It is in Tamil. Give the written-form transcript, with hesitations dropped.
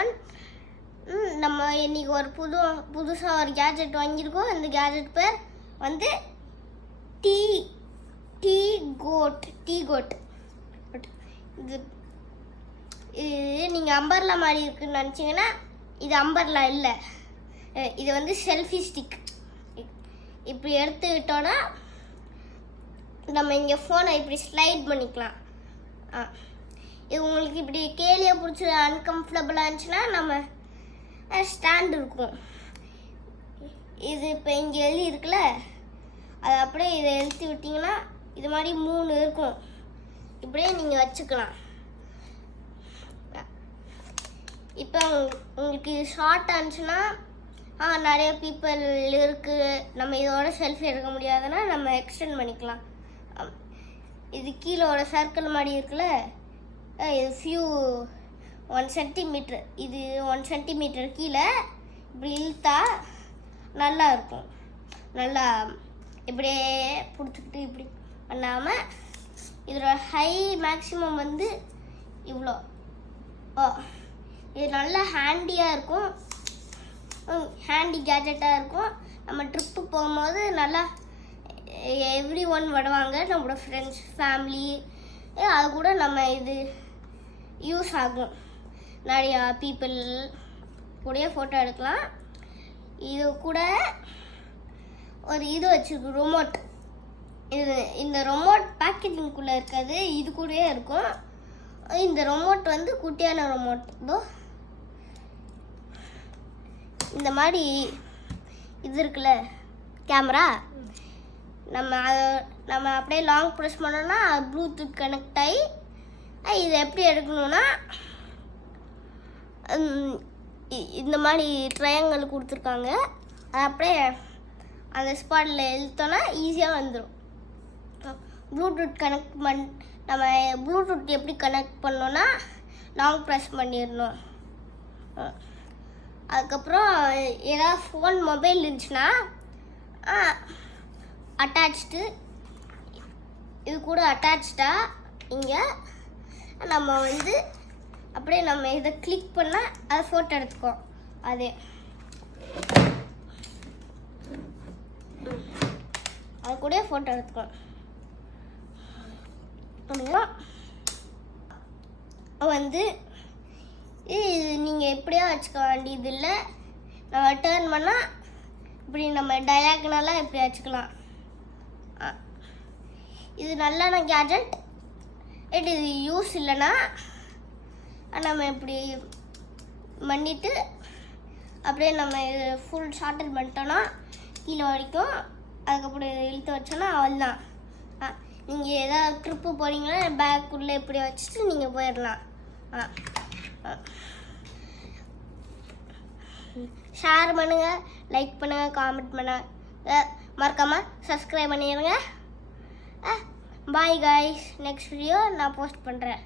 ஃபோன். நம்ம இன்னைக்கு ஒரு புதுசாக ஒரு கேஜெட் வாங்கியிருக்கோம். இந்த கேஜெட் பேர் வந்து டீ கோட். இது நீங்கள் அம்பர்லா மாதிரி இருக்குன்னு நினச்சிங்கன்னா இது அம்பர்லா இல்லை, இது வந்து செல்ஃபி ஸ்டிக். இப்படி எடுத்துக்கிட்டோன்னா நம்ம இங்கே ஃபோனை இப்படி ஸ்லைட் பண்ணிக்கலாம். இது உங்களுக்கு இப்படி கேலியாக பிடிச்சி அன்கம்ஃபர்டபுளாக இருந்துச்சுன்னா நம்ம ஸ்டாண்ட் இருக்கும். இது இப்போ இங்கே எழுதி இருக்குல்ல, அது அப்படியே இதை எழுத்தி விட்டிங்கன்னா இது மாதிரி 3 இருக்கும். இப்படியே நீங்கள் வச்சுக்கலாம். இப்போ உங்களுக்கு ஷார்ட் ஆனிச்சுன்னா நிறைய பீப்புள் இருக்குது, நம்ம இதோட செல்ஃபி எடுக்க முடியாதுன்னா நம்ம எக்ஸ்டெண்ட் பண்ணிக்கலாம். இது கீழே ஒரு சர்க்கிள் மாதிரி இருக்குல்ல, இது 1 சென்டிமீட்டர், இது 1 சென்டிமீட்டர் கீழே இப்படி இழுத்தா நல்லா இருக்கும். நல்லா இப்படியே பிடிச்சிக்கிட்டு இப்படி பண்ணாமல் இதோட ஹை மேக்ஸிமம் வந்து இவ்வளோ. இது நல்லா ஹேண்டியாக இருக்கும், ஹேண்டி கேஜெட்டாக இருக்கும். நம்ம ட்ரிப்பு போகும்போது நல்லா எவ்ரி ஒன் வருவாங்க, நம்மளோட ஃப்ரெண்ட்ஸ் ஃபேமிலி, அது கூட நம்ம இது யூஸ் ஆகும். நிறையா பீப்புள் கூடயே ஃபோட்டோ எடுக்கலாம். இது கூட ஒரு இது வச்சுருக்கு, ரிமோட். இந்த ரிமோட் பேக்கெட்டிங்குள்ளே இருக்காது, இது கூடயே இருக்கும். இந்த ரிமோட் வந்து குட்டியான ரிமோட். இந்த மாதிரி இது இருக்குல்ல கேமரா, நம்ம அப்படியே லாங் ப்ரெஸ் பண்ணோன்னா ப்ளூடூத் கனெக்ட் ஆகி இதை எப்படி எடுக்கணும்னா இந்த மாதிரி ட்ரையாங்கிள் கொடுத்துருக்காங்க. அது அப்படியே அந்த ஸ்பாட்டில் எழுத்தோன்னா ஈஸியாக வந்துடும். ப்ளூடூத் நம்ம ப்ளூடூத் எப்படி கனெக்ட் பண்ணோன்னா லாங் ப்ரெஸ் பண்ணிடணும். அதுக்கப்புறம் ஏதாவது ஃபோன் மொபைல் இருந்துச்சுன்னா அட்டாச்சு, இது கூட அட்டாச்சாக இங்கே நம்ம வந்து அப்படியே நம்ம இதை கிளிக் பண்ணால் அதை ஃபோட்டோ எடுத்துக்கோம். அது கூட ஃபோட்டோ எடுத்துக்கோம். வந்து இது நீங்கள் எப்படியா வச்சுக்க வேண்டியது இல்லை. நம்ம டர்ன் பண்ணால் இப்படி நம்ம டயாகனலாக இப்படி வச்சுக்கலாம். இது நல்லான கேஜெட். இது யூஸ் இல்லைன்னா நம்ம இப்படி பண்ணிவிட்டு அப்படியே நம்ம இது ஃபுல் ஷார்ட்டில் பண்ணிட்டோன்னா கீழே வரைக்கும், அதுக்கப்புறம் இழுத்து வச்சோன்னா அவ்வளோதான். நீங்கள் எதாவது ட்ரிப்பு போகிறீங்கன்னா பேக்குள்ளே இப்படி வச்சுட்டு நீங்கள் போயிடலாம். ஷேர் பண்ணுங்கள், லைக் பண்ணுங்கள், காமெண்ட் பண்ணுங்கள், மறக்காமல் சப்ஸ்கிரைப் பண்ணிடுங்க. பாய் காய்ஸ், நெக்ஸ்ட் வீடியோ நான் போஸ்ட் பண்ணுறேன்.